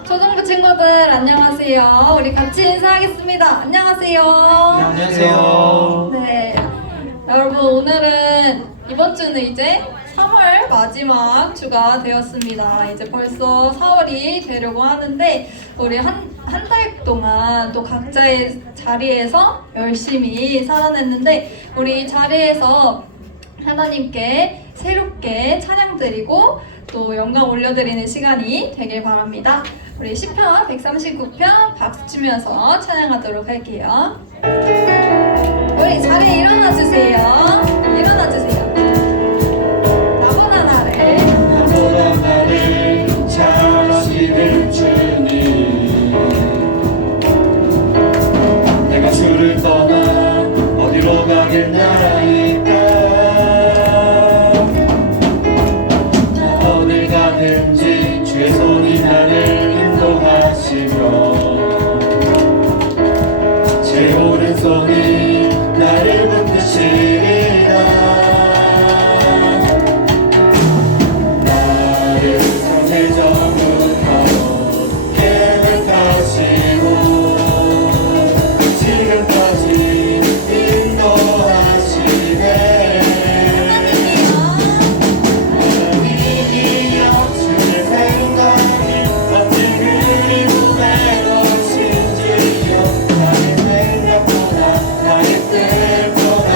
초등부 친구들 안녕하세요. 우리 같이 인사하겠습니다. 안녕하세요. 안녕하세요. 네, 여러분 오늘은 이번 주는 이제 3월 마지막 주가 되었습니다. 이제 벌써 4월이 되려고 하는데 우리 한 달 동안 또 각자의 자리에서 열심히 살아냈는데 우리 자리에서 하나님께 새롭게 찬양 드리고 또 영광 올려드리는 시간이 되길 바랍니다. 우리 시편 139편 박수 치면서 찬양하도록 할게요. 우리 자리에 일어나 주세요. 일어나 주세요. 나보다 나를 잘하시는 주님, 내가 주를 떠나 어디로 가겠나이까. 어딜 가든지 주의 손이 나를 인도하시며 제 오른손이 나를 붙드시리라. 나를 창세전부터 계획하시고 지금까지 인도하시네. 하나님이여 주의 생각이 어찌 그리 무배로우신지요. 나의 생각보다 나의 뜻보다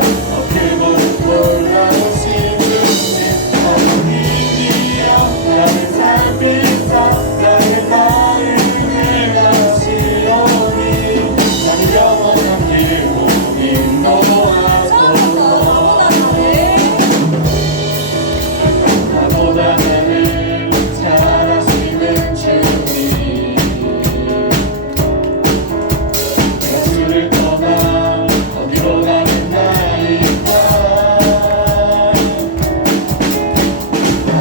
더 크고 놀라우신 주님. 하나님이여 나를 살피사 나의 마음을 아시오니 나를 영원한 길로 인도하소서. 나보다 나를 잘하시는 주님, 내가 주를 떠나 어디로 가겠나이까.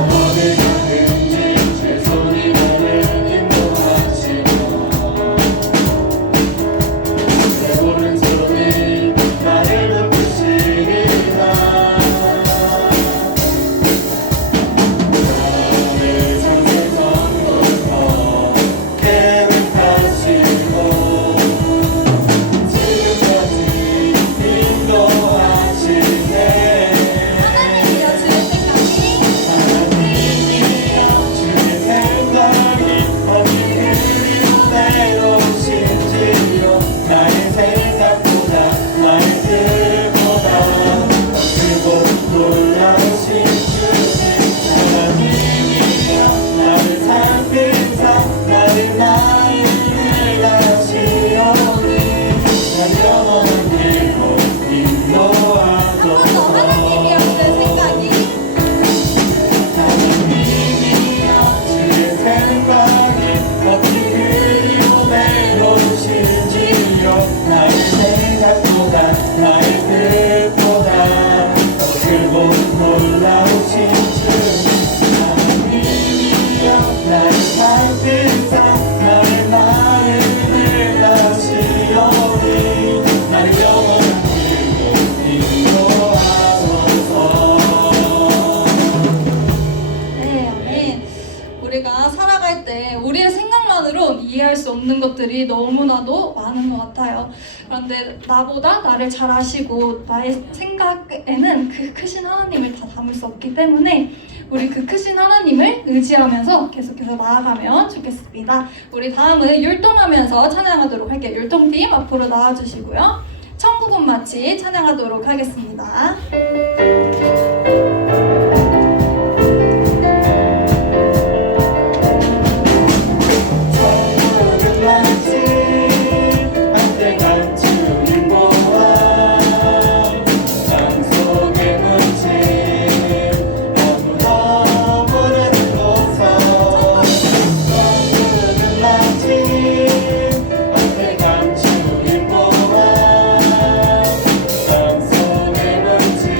어딜 가든지 주의 손이 나를 인도하시고 내 오른손이 나를 붙드시리라. 나를 창세전부터 계획하시고 지금까지 인도하시네. 하나님이여 주의 생각이 하나님이여 주의 생각이 어찌 그리 무배로우신지요. 나의 생각보다 나의 뜻보다 더 크고 놀라우신 주님. 하나님이여 나를 살피사 나의 마음을 아시오니 나를 영원한 길로 인도하소서. 하나님이여 주의 생각이 하나님이여 주의 생각이 어찌 그리 무배로우신지요. 나의 생각보다 나의 뜻보다 더 크고 놀라우신 주님. 하나님이여 나를 살피사 나의 마음을 아시오니 나를 영원한 길로 인도하소서. 네, 아멘. 우리가 살아갈 때 우리의 생각만으로 이해할 수 없는 것들이 너무나도 많은 것 같아요. 그런데 나보다 나를 잘 아시고 나의 생각에는 그 크신 하나님을 다 담을 수 없기 때문에 우리 그 크신 하나님을 의지하면서 계속해서 나아가면 좋겠습니다. 우리 다음은 율동하면서 찬양하도록 할게요. 율동팀 앞으로 나와주시고요. 천국은 마치 찬양하도록 하겠습니다. 천국은 마치 한때 간 주님 보아 땅속에 묻힌 아무도 모르는 곳서. 천국은 마치 한때 간 주님 보아 땅속에 묻힌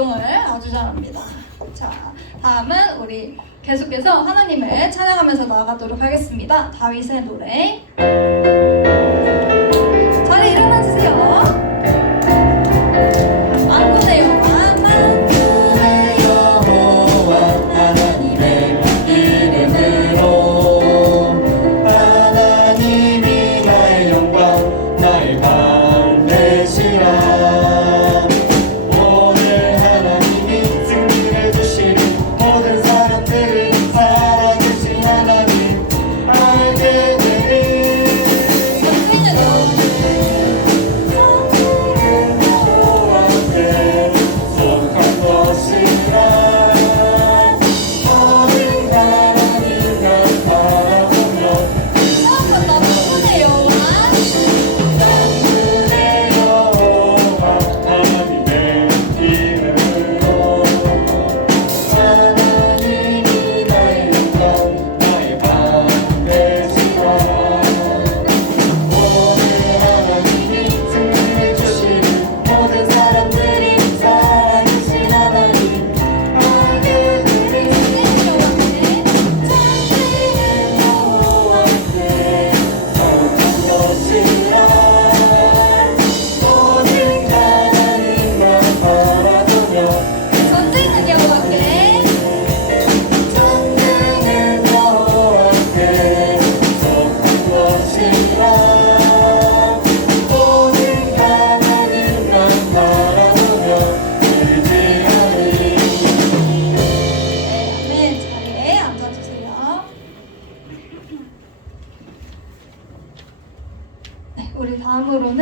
활동을 아주 잘합니다. 자, 다음은 우리 계속해서 하나님을 찬양하면서 나아가도록 하겠습니다. 다윗의 노래. 자리 일어나주세요. 만군의 여호와, 만군의 여호와 하나님의 이름으로 하나님이 나의 영광 나의 반대시라 오늘 하나님이 승리를 주시니 모든 사람들이 살아계신 하나님 알게 되리 여호와께 속한 것이라 모든 하나님을 바라보며 만군의 여호와, 만군의 여호와 하나님의 이름으로 하나님이 나의 영광 나의 반대시라 오늘 하나님이 승리를 주시니 모든 사람들이 살아계신 하나님 알게 되리 여호와께 속한 것이라 모든 하나님만 바라보며 전쟁은 여호와께, 전쟁은 여호와께 속한 것이라 모든 하나님만 바라보며 의지하리 네, 자리에 앉아주세요. 네, 우리 다음으로는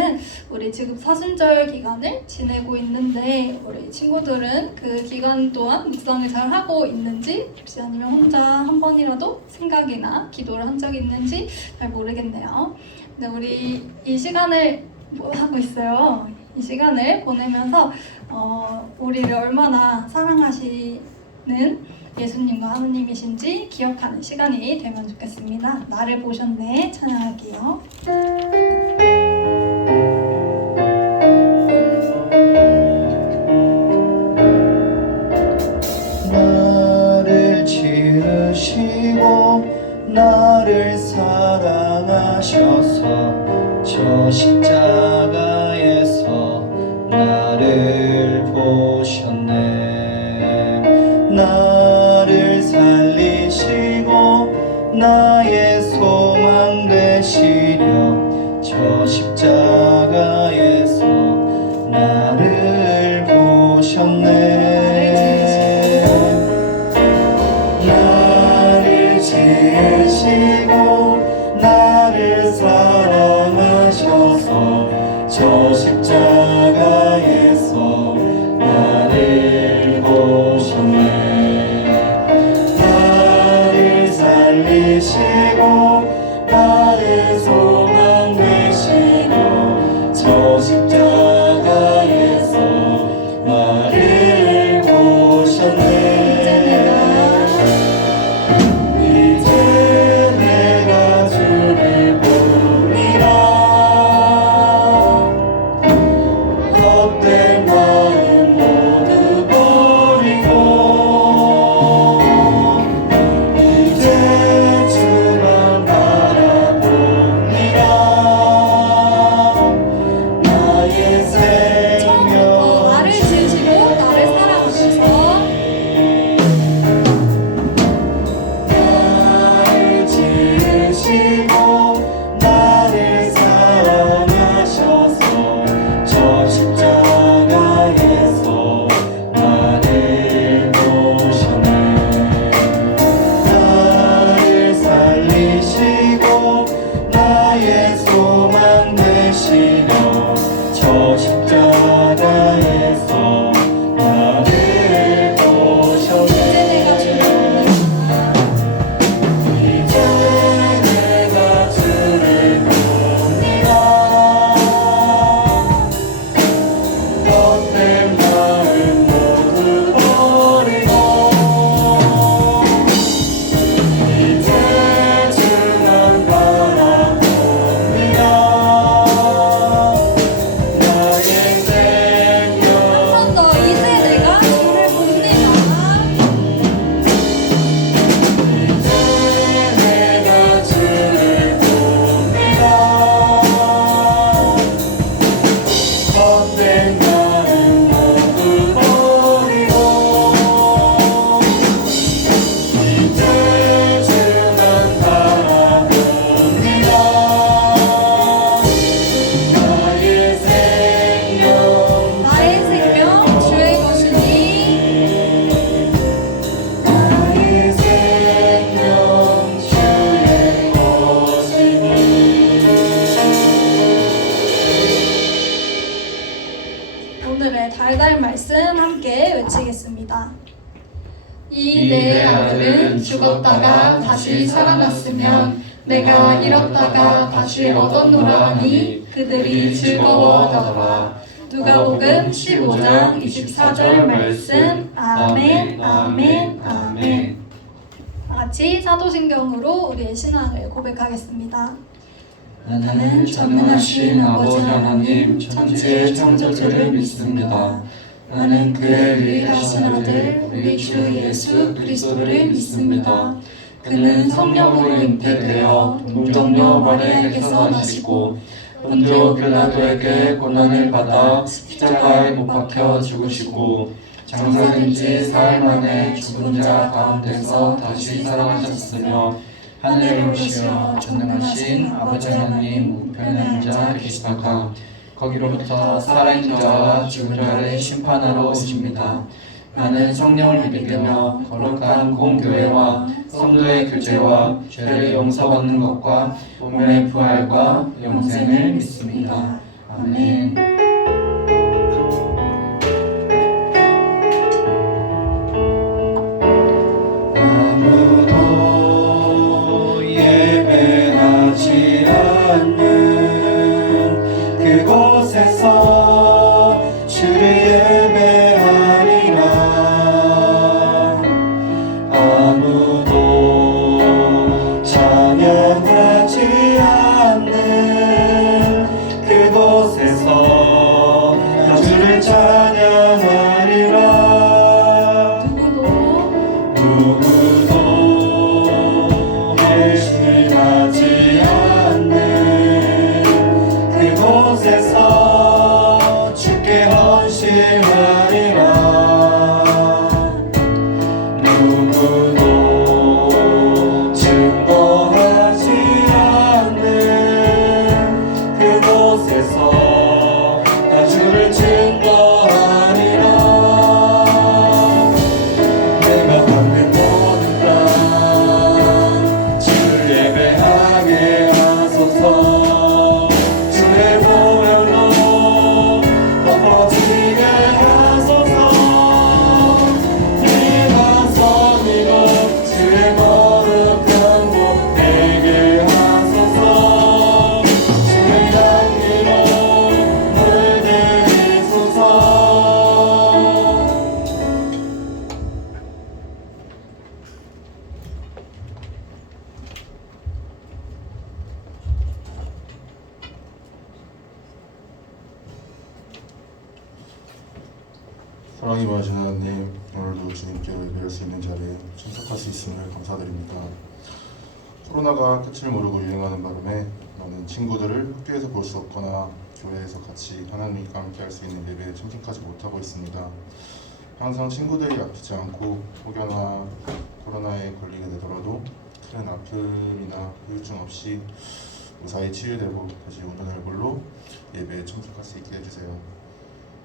우리 지금 사순절 기간을 지내고 있는데 우리 친구들은 그 기간 동안 묵상을 잘 하고 있는지 혹시 아니면 혼자 한 번이라도 생각이나 기도를 한 적이 있는지 잘 모르겠네요. 근데 우리 이 시간을 뭐 하고 있어요? 이 시간을 보내면서 우리를 얼마나 사랑하시는 예수님과 하느님이신지 기억하는 시간이 되면 좋겠습니다. 나를 보셨네 찬양할게요. 나를 지으시고 나를 사랑하셔서 저 십자가에서 나를 보셨네 나를 살리시고 나의 소망 되시려 저 십자가에서 나를 보셨네 나를 지으시고 나를 사랑하셔서 저 십자가에서 나를 보셨네 나를 살리시고 나의 소망 되시고 저 십자가에서 나를 외치겠습니다. 이 내 아들은 죽었다가 다시 살아났으면 내가 잃었다가 다시 얻었노라 하니 그들이 즐거워하더라. 누가복음 15장 24절 말씀. 아멘, 아멘, 아멘. 다 같이 사도신경으로 우리의 신앙을 고백하겠습니다. 나는 전능하신 아버지 하나님 천지의 창조주를 믿습니다. 나는 그의 위하신 아들 우리 주 예수 그리스도를 믿습니다. 그는 성령으로 잉태되어 동정녀 마리아에게서 나시고 본디오 빌라도에게 고난을 받아 십자가에 못 박혀 죽으시고 장사된 지 사흘 만에 죽은 자 가운데서 다시 살아나셨으며 하늘에 오시어 전능하신 아버지 하나님 우편에 앉아 계시다가 거기로부터 살아있는 자와 죽은 자를 심판하러 오십니다. 나는 성령을 믿으며 거룩한 공교회와 성도의 교제와 죄를 용서받는 것과 몸의 부활과 영생을 믿습니다. 아멘. 아무도 예배하지 않는 그곳에서 주를 예배하리라. 아무도 찬양하지 않는 그곳에서 주를 찬양하리라. 누구도 예배하지 않는 그곳에서 주께 헌신하리라. 누구도 증거하지 않는 그곳에서 나 주를 증거하리라. 내가 받는 모든 땅 주를 예배하게 하소서. 주의 보혈로 덮어지게 하소서. 내가 선이고 주의 거룩한 복 되게 하소서. 주의 향기로 물들이소서. 사랑이 많으신 하나님, 오늘도 주님께로 예배할 수 있는 자리에 참석할 수 있음을 감사드립니다. 코로나가 끝을 모르고 유행하는 바람에 많은 친구들을 학교에서 볼 수 없거나 교회에서 같이 하나님과 함께 할 수 있는 예배에 참석하지 못하고 있습니다. 항상 친구들이 아프지 않고 혹여나 코로나에 걸리게 되더라도 큰 아픔이나 후유증 없이 무사히 치유되고 다시 오는 얼굴로 예배에 참석할 수 있게 해주세요.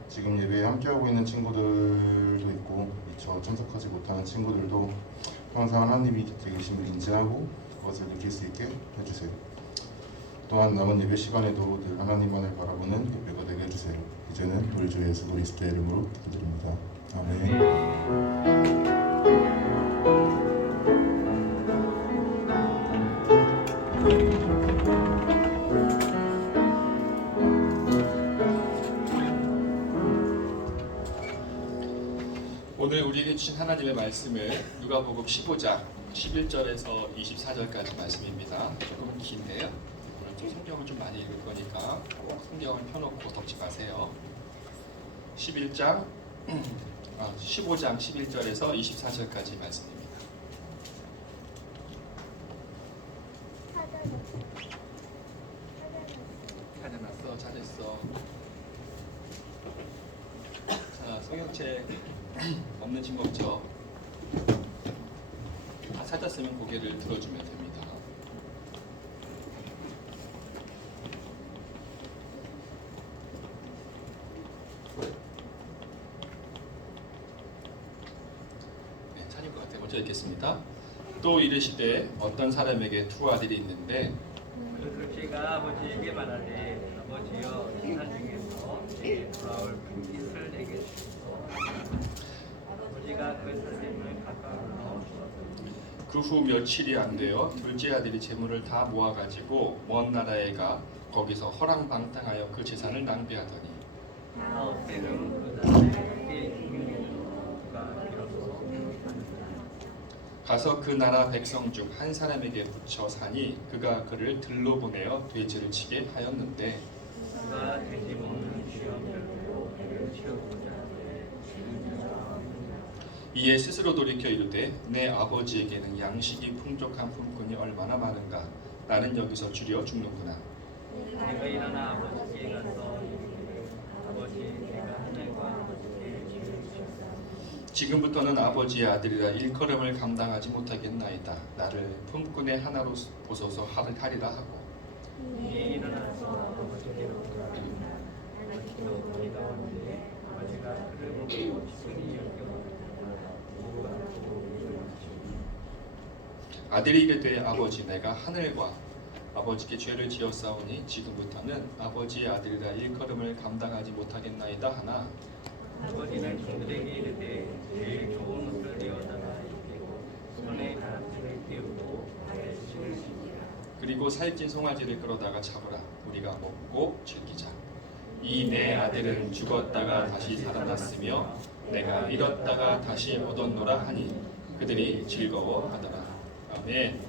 지금 예배에 함께하고 있는 친구들도 있고 미처 참석하지 못하는 친구들도 항상 하나님이 곁에 계심을 인지하고 그것을 느낄 수 있게 해주세요. 또한 남은 예배 시간에도 늘 하나님만을 바라보는 예배가 되게 해주세요. 이제는 우리 주 예수 그리스도의 이름으로 기도드립니다. 아멘. 오늘 우리에게 주신 하나님의 말씀을 누가복음 15장 11절에서 24절까지 말씀입니다. 조금은 긴데요. 오늘 좀 성경을 좀 많이 읽을 거니까 꼭 성경을 펴놓고 덮지 마세요. 15장 11절에서 24절까지 말씀입니다. 찾아놨어, 찾았어. 자, 성경책 없는 친구 없죠? 다 찾았으면 고개를 들어주면 됩니다. 네, 찾을 것 같아요. 먼저 읽겠습니다. 또 이르시되 어떤 사람에게 두 아들이 있는데 그 둘째가 아버지에게 말하되 아버지여 세상 중에서 내게 돌아올 큰 빛을 내게 주소서. 그 후 며칠이 안 되어 둘째 아들이 재물을 다 모아가지고 먼 나라에 가 거기서 허랑방탕하여 그 재산을 낭비하더니 아홉 때는 그 사람에게 중요가 비로소 가서 그 나라 백성 중 한 사람에게 붙여 사니 그가 그를 들로 보내어 돼지를 치게 하였는데 그가 돼지 먹는 시험들로 그를 채우고자 이에 스스로 돌이켜 이르되 내 아버지에게는 양식이 풍족한 품꾼이 얼마나 많은가 나는 여기서 줄여 죽는구나. 내가 일어나 아버지께 가서 아버지 내가 하늘과 아버지께 지으시옵소서. 지금부터는 아버지의 아들이라 일컬음을 감당하지 못하겠나이다. 나를 품꾼의 하나로 보소서 하리라 하고 이에 일어나서 아버지께로 가니 아버지도 거기가 왔는데 아버지가 그를 보고 친히 여겨 아들이 이르되 아버지 내가 하늘과 아버지께 죄를 지었사오니 지금부터는 아버지의 아들이라 일컬음을 감당하지 못하겠나이다 하나 아버지는 종들에게 이르되 제일 좋은 옷을 내어다가 입히고 손에 가락지를 띄우고 발에 신을 신기라. 그리고 살찐 송아지를 끌어다가 잡으라 우리가 먹고 즐기자. 이 내 아들은 죽었다가 다시 살아났으며 내가 잃었다가 다시 얻었노라 하니 그들이 즐거워하더라. 아멘.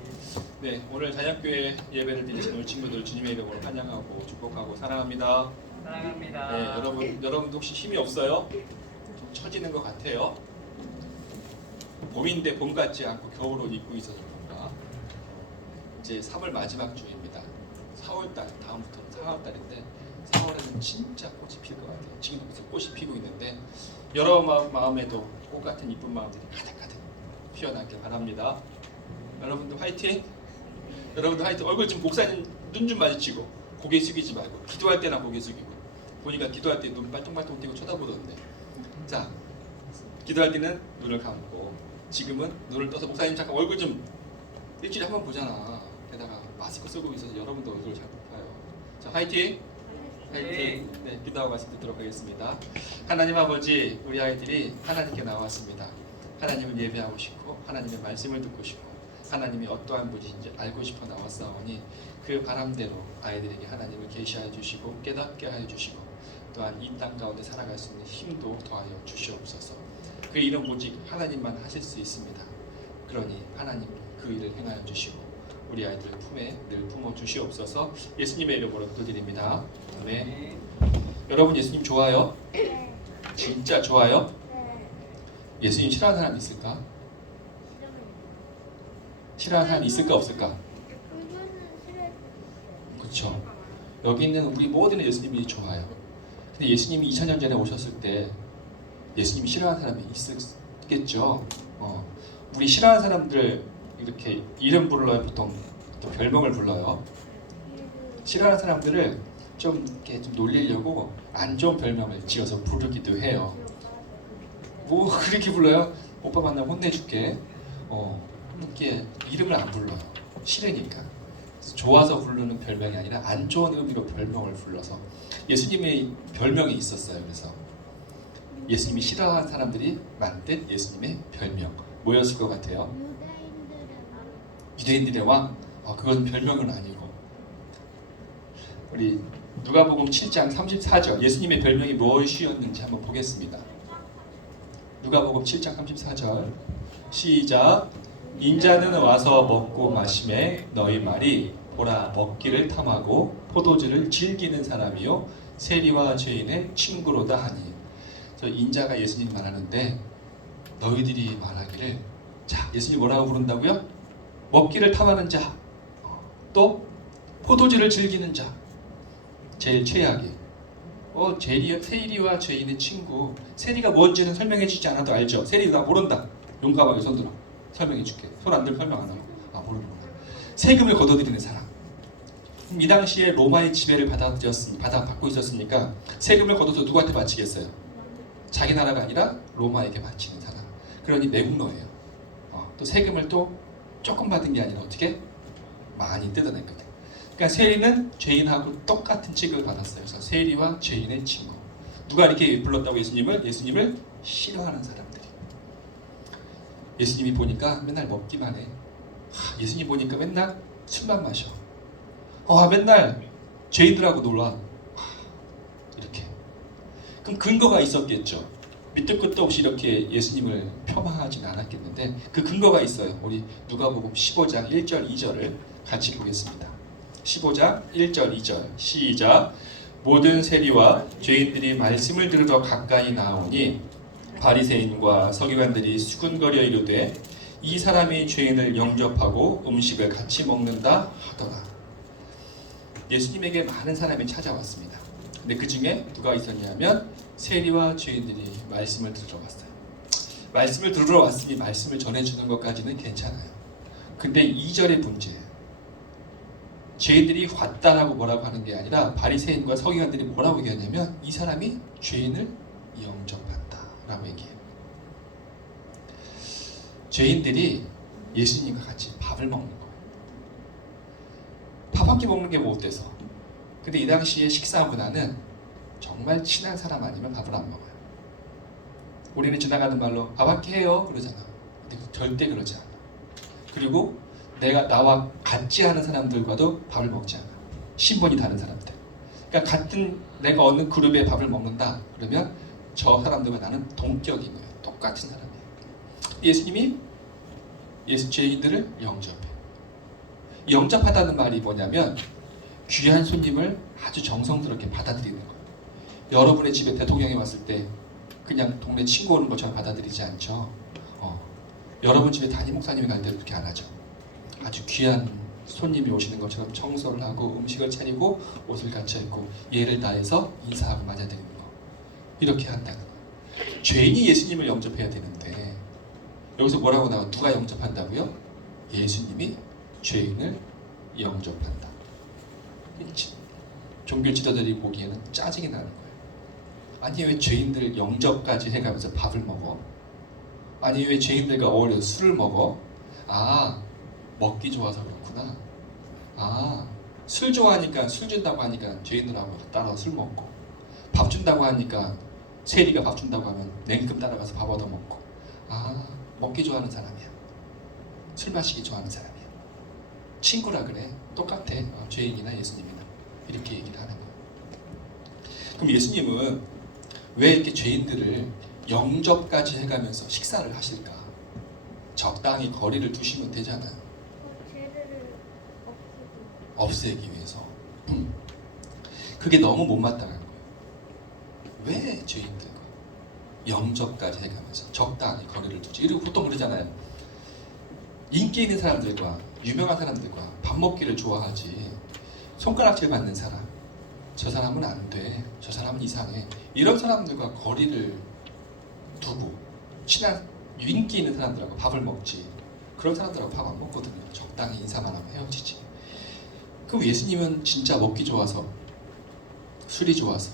네, 오늘 단양교회 예배를 드리신 우리 친구들 주님의 이름으로 환영하고 축복하고 사랑합니다. 사랑합니다. 네, 여러분도 혹시 힘이 없어요? 좀 처지는 것 같아요. 봄인데 봄 같지 않고 겨울옷 입고 있어서 그런가? 이제 3월 마지막 주입니다. 4월달 다음부터 4월달인데 4월에는 진짜 꽃이 필 것 같아요. 지금도 벌써 꽃이 피고 있는데 여러 마음에도 꽃 같은 이쁜 마음들이 가득가득 피어나길 바랍니다. 여러분도 화이팅! 여러분도 화이팅! 얼굴 좀 목사님 눈 좀 마주치고 고개 숙이지 말고 기도할 때나 고개 숙이고 보니까 기도할 때 눈 빨똥빨똥 띄고 쳐다보던데 자 기도할 때는 눈을 감고 지금은 눈을 떠서 목사님 잠깐 얼굴 좀 일주일에 한 번 보잖아. 게다가 마스크 쓰고 있어서 여러분도 얼굴을 잘 못 봐요. 자 화이팅! 화이팅! 네, 기도하고 말씀 듣도록 하겠습니다. 하나님 아버지 우리 아이들이 하나님께 나왔습니다. 하나님을 예배하고 싶고 하나님의 말씀을 듣고 싶고 하나님이 어떠한 분이신지 알고 싶어 나왔사오니 그 바람대로 아이들에게 하나님을 계시하여 주시고 깨닫게 하여 주시고 또한 이 땅 가운데 살아갈 수 있는 힘도 더하여 주시옵소서. 그 일은 오직 하나님만 하실 수 있습니다. 그러니 하나님 그 일을 행하여 주시고 우리 아이들 품에 늘 품어 주시옵소서. 예수님의 이름으로 기도드립니다. 아멘. 여러분 예수님 좋아요? 진짜 좋아요? 예수님 싫어하는 사람 있을까? 싫어하는 사람 있을까 없을까? 그렇죠. 여기 있는 우리 모든 예수님이 좋아요. 근데 예수님이 2000년 전에 오셨을 때 예수님이 싫어하는 사람이 있겠죠. 우리 싫어하는 사람들 이렇게 이름 불러요. 보통 또 별명을 불러요. 싫어하는 사람들을 좀 이렇게 좀 놀리려고 안 좋은 별명을 지어서 부르기도 해요. 뭐 그렇게 불러요? 오빠 만나면 혼내줄게. 이렇게 이름을 안 불러요. 싫으니까. 좋아서 부르는 별명이 아니라 안 좋은 의미로 별명을 불러서 예수님의 별명이 있었어요. 그래서 예수님이 싫어하는 사람들이 만든 예수님의 별명 뭐였을 것 같아요? 유대인들의 왕? 그건 별명은 아니고 우리 누가복음 7장 34절 예수님의 별명이 무엇이었는지 한번 보겠습니다. 누가복음 7장 34절 시작. 인자는 와서 먹고 마시매 너희 말이 보라 먹기를 탐하고 포도주를 즐기는 사람이요 세리와 죄인의 친구로다 하니. 저 인자가 예수님 말하는데 너희들이 말하기를 자 예수님 뭐라고 부른다고요? 먹기를 탐하는 자, 또 포도주를 즐기는 자, 제일 최악이 세리와 죄인의 친구. 세리가 뭔지는 설명해 주지 않아도 알죠. 세리 나 모른다. 용감하게 손 들어. 설명해 줄게. 손 안 들면 설명 안 하고. 모르는구나. 세금을 걷어들이는 사람. 이 당시에 로마의 지배를 받고 있었으니까 세금을 걷어서 누구한테 바치겠어요? 자기 나라가 아니라 로마에게 바치는 사람. 그러니 매국노예요. 또 세금을 또 조금 받은 게 아니라 어떻게? 많이 뜯어냈거든. 그러니까 세리는 죄인하고 똑같은 취급을 받았어요. 그래서 세리와 죄인의 친구. 누가 이렇게 불렀다고 예수님을 싫어하는 사람들이. 예수님이 보니까 맨날 먹기만 해. 예수님 보니까 맨날 술만 마셔. 맨날 죄인들하고 놀아. 이렇게. 그럼 근거가 있었겠죠. 밑도 끝도 없이 이렇게 예수님을 폄하하지는 않았겠는데 그 근거가 있어요. 우리 누가복음 15장 1절 2절을 같이 보겠습니다. 15장 1절 2절 시작. 모든 세리와 죄인들이 말씀을 들으러 가까이 나오니 바리새인과 서기관들이 수군거려 이르되 이 사람이 죄인을 영접하고 음식을 같이 먹는다 하더라. 예수님에게 많은 사람이 찾아왔습니다. 근데 그 중에 누가 있었냐면 세리와 죄인들이 말씀을 들으러 왔어요. 말씀을 들으러 왔으니 말씀을 전해주는 것까지는 괜찮아요. 근데 2절의 문제예요. 죄인들이 왔다라고 뭐라고 하는 게 아니라 바리새인과 서기관들이 뭐라고 얘기하냐면 이 사람이 죄인을 영접한다 라고 얘기해요. 죄인들이 예수님과 같이 밥을 먹는 거예요. 밥 한 끼 먹는 게 뭐 어때서? 근데 이 당시에 식사 문화는 정말 친한 사람 아니면 밥을 안 먹어요. 우리는 지나가는 말로 밥 한 끼 해요 그러잖아. 근데 절대 그러지 않아. 그리고 내가 나와 같지 않은 사람들과도 밥을 먹지 않아. 신분이 다른 사람들. 그러니까 같은 내가 어느 그룹에 밥을 먹는다 그러면 저 사람들과 나는 동격인 거예요. 똑같은 사람이에요. 예수님이 죄인들을 영접해. 영접하다는 말이 뭐냐면 귀한 손님을 아주 정성스럽게 받아들이는 거예요. 여러분의 집에 대통령이 왔을 때 그냥 동네 친구 오는 것처럼 받아들이지 않죠. 여러분 집에 담임 목사님이 갈 때도 그렇게 안 하죠. 아주 귀한 손님이 오시는 것처럼 청소를 하고 음식을 차리고 옷을 갖춰 입고 예를 다해서 인사하고 맞아드리는 거. 이렇게 한다는 거예요. 죄인이 예수님을 영접해야 되는데 여기서 뭐라고 나와? 누가 영접한다고요? 예수님이 죄인을 영접한다. 종교 지도자들이 보기에는 짜증이 나는 거예요. 아니 왜 죄인들 영접까지 해가면서 밥을 먹어? 아니 왜 죄인들과 어울려 술을 먹어? 먹기 좋아서 그렇구나. 술 좋아하니까 술 준다고 하니까 죄인들하고 따라 술 먹고 밥 준다고 하니까 세리가 밥 준다고 하면 냉큼 따라가서 밥 얻어 먹고 먹기 좋아하는 사람이야. 술 마시기 좋아하는 사람이야. 친구라 그래. 똑같아. 죄인이나 예수님이나 이렇게 얘기를 하는 거예요. 그럼 예수님은 왜 이렇게 죄인들을 영접까지 해가면서 식사를 하실까? 적당히 거리를 두시면 되잖아요. 죄를 없애기 위해서. 그게 너무 못마땅한 거예요. 왜 죄인들과 영접까지 해가면서 적당히 거리를 두지? 이러고 보통 그러잖아요. 인기 있는 사람들과 유명한 사람들과 밥 먹기를 좋아하지. 손가락질 받는 사람, 저 사람은 안 돼, 저 사람은 이상해, 이런 사람들과 거리를 두고 친한 인기 있는 사람들하고 밥을 먹지. 그런 사람들하고 밥 안 먹거든요. 적당히 인사만 하면 헤어지지. 그럼 예수님은 진짜 먹기 좋아서 술이 좋아서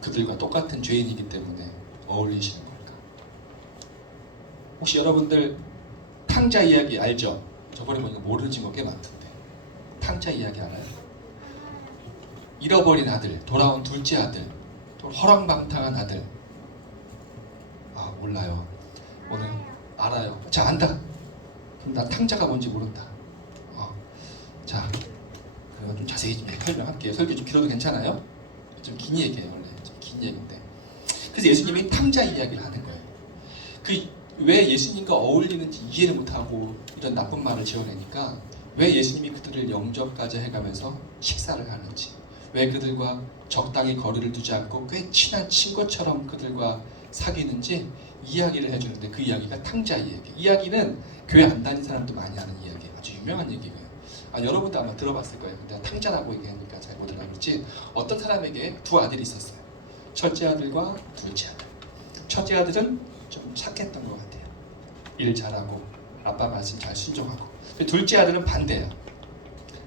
그들과 똑같은 죄인이기 때문에 어울리시는 걸까? 혹시 여러분들 탕자 이야기 알죠? 저번에 보니까 모르는 친구가 꽤 많던데. 탕자 이야기 알아요? 잃어버린 아들, 돌아온 둘째 아들, 또 허랑방탕한 아들. 몰라요. 오늘 알아요. 자, 안다. 그럼 나 탕자가 뭔지 모른다. 자, 그럼 좀 자세히 좀 설명할게요. 설교 좀 길어도 괜찮아요? 좀 긴 얘기예요, 원래. 좀 긴 얘기인데. 그래서 예수님이 탕자 이야기를 하는 거예요. 왜 예수님과 어울리는지 이해를 못하고 이런 나쁜 말을 지어내니까 왜 예수님이 그들을 영접까지 해가면서 식사를 하는지, 왜 그들과 적당히 거리를 두지 않고 꽤 친한 친구처럼 그들과 사귀는지 이야기를 해주는데 그 이야기가 탕자 이야기. 이야기는 교회 안 다닌 사람도 많이 아는 이야기예요. 아주 유명한 얘기고요. 여러분도 아마 들어봤을 거예요. 근데 탕자라고 얘기하니까 잘 못 알아듣지. 어떤 사람에게 두 아들이 있었어요. 첫째 아들과 둘째 아들. 첫째 아들은 좀 착했던 것 같아요. 일 잘하고 아빠 말씀 잘 순종하고. 둘째 아들은 반대예요.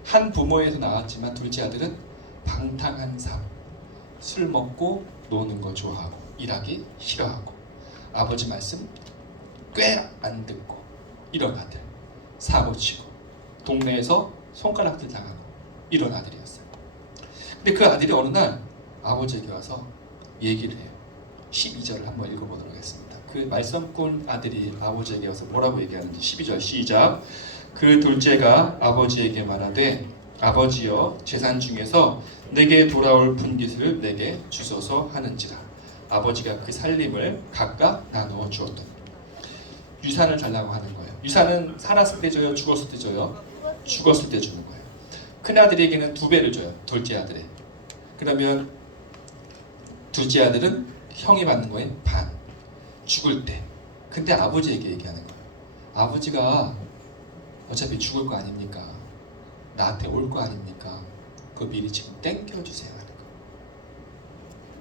한 부모에서 나왔지만 둘째 아들은 방탕한 삶, 술 먹고 노는 거 좋아하고 일하기 싫어하고 아버지 말씀 꽤 안 듣고 이런 아들, 사고치고 동네에서 손가락질 당하고 이런 아들이었어요. 근데 그 아들이 어느 날 아버지에게 와서 얘기를 해요. 12절을 한번 읽어보도록 하겠습니다. 그 말썽꾼 아들이 아버지에게 와서 뭐라고 얘기하는지 12절 시작. 그 둘째가 아버지에게 말하되 아버지여 재산 중에서 내게 돌아올 분깃을 내게 주소서 하는지라. 아버지가 그 살림을 각각 나누어 주었다. 유산을 달라고 하는 거예요. 유산은 살았을 때 줘요? 죽었을 때 줘요? 죽었을 때 주는 거예요. 큰아들에게는 2배를 줘요. 둘째 아들에. 그러면 둘째 아들은 형이 받는 거에 반. 죽을 때. 근데 아버지에게 얘기하는 거예요. 아버지가 어차피 죽을 거 아닙니까? 나한테 올 거 아닙니까? 그거 미리 지금 땡겨주세요 하는 거예요.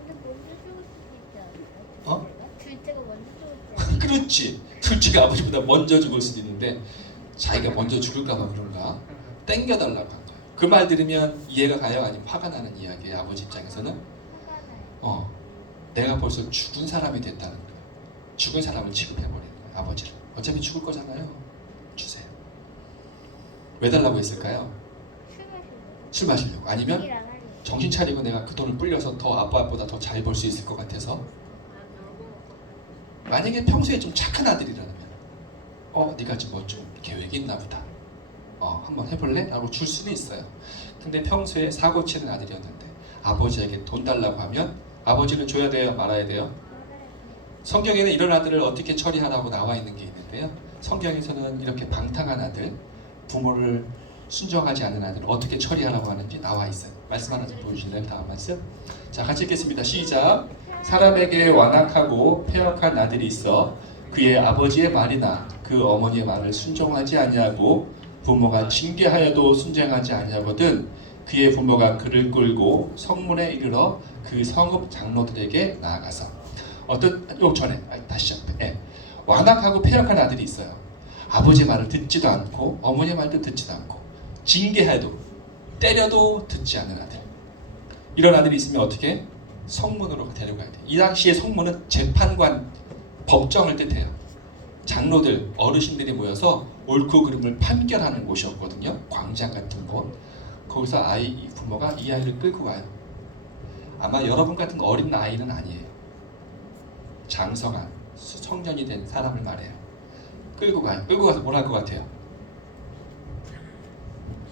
근데 먼저 죽을 수도 있지 않을까? 어? 둘째가 먼저 죽을 수 그렇지. 둘째가 아버지보다 먼저 죽을 수도 있는데 자기가 먼저 죽을까 봐 그런가? 땡겨달라고 한 거예요. 그 말 들으면 이해가 가요? 아니면 화가 나는 이야기예요? 아버지 입장에서는 내가 벌써 죽은 사람이 됐다는 거예요. 죽은 사람을 취급해버리는 거예요. 아버지를. 어차피 죽을 거잖아요. 주세요. 왜 달라고 했을까요? 술 마시려고. 아니면 일안 하려고. 정신 차리고 내가 그 돈을 불려서 더 아빠보다 더 잘 벌 수 있을 것 같아서. 만약에 평소에 좀 착한 아들이라면 네가 지금 뭐 좀 계획이 있나 보다. 한번 해볼래? 라고 줄 수는 있어요. 근데 평소에 사고 치는 아들이었는데 아버지에게 돈 달라고 하면 아버지는 줘야 돼요? 말아야 돼요? 성경에는 이런 아들을 어떻게 처리하라고 나와 있는 게 있는데요. 성경에서는 이렇게 방탕한 아들, 부모를 순종하지 않는 아들을 어떻게 처리하라고 하는지 나와 있어요. 말씀 하나 좀 보여주실래요? 다음 말씀. 자, 같이 읽겠습니다. 시작. 사람에게 완악하고 패역한 아들이 있어 그의 아버지의 말이나 그 어머니의 말을 순종하지 아니하고 부모가 징계하여도 순종하지 아니하거든 그의 부모가 그를 끌고 성문에 이르러 그 성읍 장로들에게 나아가서 다시 시작. 완악하고 패역한 아들이 있어요. 아버지 말을 듣지도 않고 어머니 말도 듣지도 않고 징계해도 때려도 듣지 않는 아들. 이런 아들이 있으면 어떻게? 성문으로 데려가야 돼. 이 당시에 성문은 재판관, 법정을 뜻해요. 장로들, 어르신들이 모여서 옳고 그름을 판결하는 곳이었거든요. 광장 같은 곳. 거기서 부모가 이 아이를 끌고 가요. 아마 여러분 같은 어린 아이는 아니에요. 장성한 청년이 된 사람을 말해요. 끌고 가요. 끌고 가서 뭘 할 것 같아요?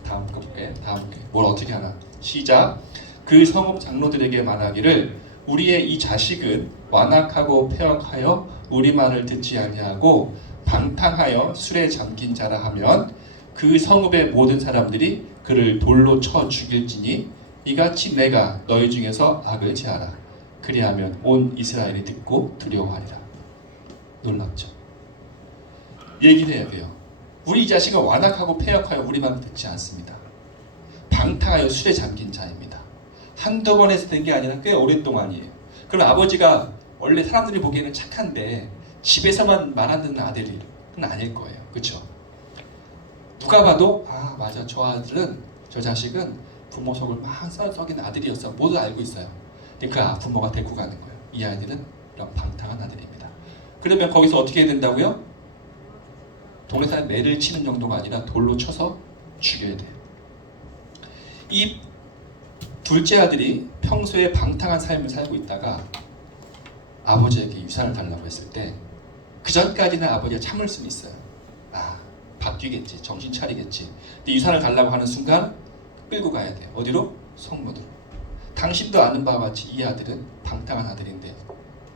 다음 거 볼게요. 다음 게 뭘 어떻게 하나? 시작. 그 성읍 장로들에게 말하기를 우리의 이 자식은 완악하고 패역하여 우리 말을 듣지 아니하고 방탕하여 술에 잠긴 자라 하면 그 성읍의 모든 사람들이 그를 돌로 쳐 죽일지니 이같이 내가 너희 중에서 악을 제하라. 그리하면 온 이스라엘이 듣고 두려워하리라. 놀랍죠? 얘기를 해야 돼요. 우리 이 자식은 완악하고 패역하여 우리 말을 듣지 않습니다. 방탕하여 술에 잠긴 자입니다. 한두 번에서 된 게 아니라 꽤 오랫동안이에요. 그럼 아버지가 원래 사람들이 보기에는 착한데 집에서만 말 안 듣는 아들은 아닐 거예요. 그렇죠? 누가 봐도 맞아, 저 아들은, 저 자식은 부모 속을 막 썩인 아들이었어. 모두 알고 있어요. 근데 그 부모가 데리고 가는 거예요. 이 아이들은 이런 방탕한 아들입니다. 그러면 거기서 어떻게 해야 된다고요? 동네 사람 매를 치는 정도가 아니라 돌로 쳐서 죽여야 돼요. 이 둘째 아들이 평소에 방탕한 삶을 살고 있다가 아버지에게 유산을 달라고 했을 때 그 전까지는 아버지가 참을 수는 있어요. 바뀌겠지, 정신 차리겠지. 근데 유산을 달라고 하는 순간 끌고 가야 돼요. 어디로? 성문으로. 당신도 아는 바와 같이 이 아들은 방탕한 아들인데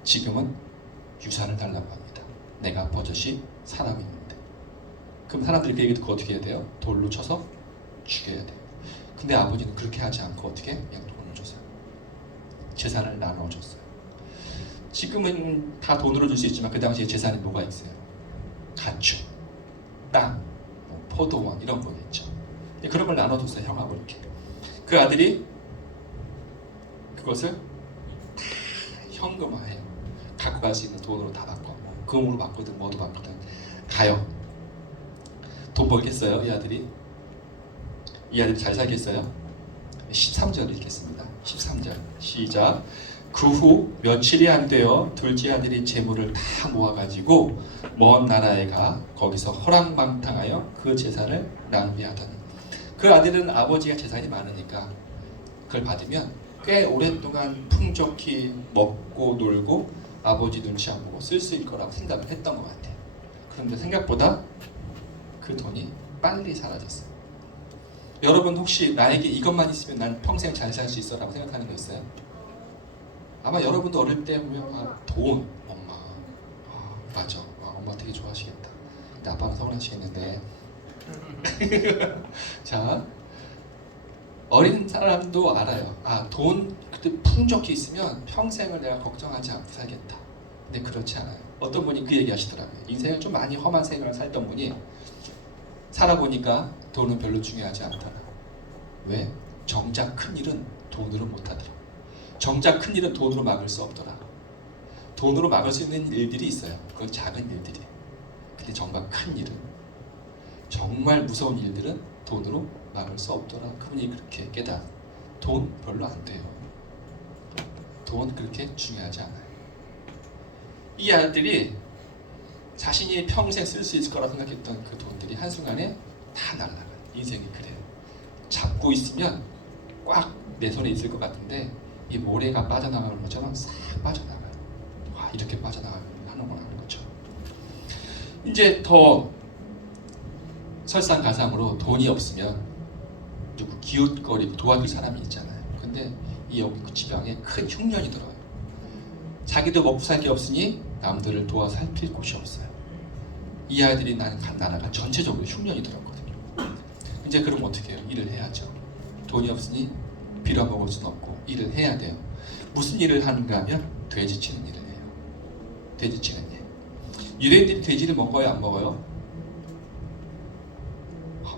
지금은 유산을 달라고 합니다. 내가 버젓이 사람이 있는데. 그럼 사람들이 그 얘기 듣고 어떻게 해야 돼요? 돌로 쳐서 죽여야 돼요. 근데 아버지는 그렇게 하지 않고 어떻게? 그냥 돈을 줬어요. 재산을 나눠줬어요. 지금은 다 돈으로 줄 수 있지만 그 당시에 재산이 뭐가 있어요? 가축, 땅, 포도원 이런 거겠죠. 그런 걸 나눠줬어요. 형하고 이렇게. 그 아들이 그것을 다 현금화해요. 갖고 갈 수 있는 돈으로 다 바꿔. 금으로 바꾸든 뭐도 바꾸든 가요. 돈 벌겠어요? 이 아들이? 이 아들이 잘 살겠어요? 13절 읽겠습니다. 13절 시작. 그 후 며칠이 안 되어 둘째 아들이 재물을 다 모아가지고 먼 나라에 가 거기서 허랑방탕하여 그 재산을 낭비하더니 그 아들은 아버지가 재산이 많으니까 그걸 받으면 꽤 오랫동안 풍족히 먹고 놀고 아버지 눈치 안 보고 쓸 수 있을 거라고 생각을 했던 것 같아요. 그런데 생각보다 그 돈이 빨리 사라졌어요. 여러분 혹시 나에게 이것만 있으면 난 평생 잘 살 수 있어 라고 생각하는 거 있어요? 아마 여러분도 어릴 때 보면 돈, 엄마, 맞아, 엄마 되게 좋아하시겠다. 근데 아빠는 서운하시겠는데 자, 어린 사람도 알아요. 돈 그때 풍족히 있으면 평생을 내가 걱정하지 않고 살겠다. 근데 그렇지 않아요. 어떤 분이 그 얘기 하시더라고요. 인생을 좀 많이 험한 생활을 살던 분이 살아보니까 돈은 별로 중요하지 않더라. 왜? 정작 큰 일은 돈으로 못하더라. 정작 큰 일은 돈으로 막을 수 없더라. 돈으로 막을 수 있는 일들이 있어요. 그건 작은 일들이. 근데 정말 큰 일은, 정말 무서운 일들은 돈으로 막을 수 없더라. 그분이 그렇게 돈 별로 안 돼요. 돈 그렇게 중요하지 않아요. 이 아들이 자신이 평생 쓸 수 있을 거라 생각했던 그 돈들이 한순간에 다 날아가요. 인생이 그래요. 잡고 있으면 꽉 내 손에 있을 것 같은데 이 모래가 빠져나가는 것처럼 싹 빠져나가요. 이렇게 빠져나가는구나 하는 거죠. 이제 더 설상가상으로 돈이 없으면 누구 기웃거리고 도와줄 사람이 있잖아요. 근데 이 여기 그 지방에 큰 흉년이 들어요. 자기도 먹고 살 게 없으니 남들을 도와 살필 곳이 없어요. 이 아이들이 간 나라가 전체적으로 흉년이 들었거든요. 이제 그럼 어떻게 해요? 일을 해야죠. 돈이 없으니 빌어먹을 수는 없고 일을 해야 돼요. 무슨 일을 하는가 하면 돼지 치는 일을 해요. 돼지 치는 일. 유대인들이 돼지를 먹어요? 안 먹어요?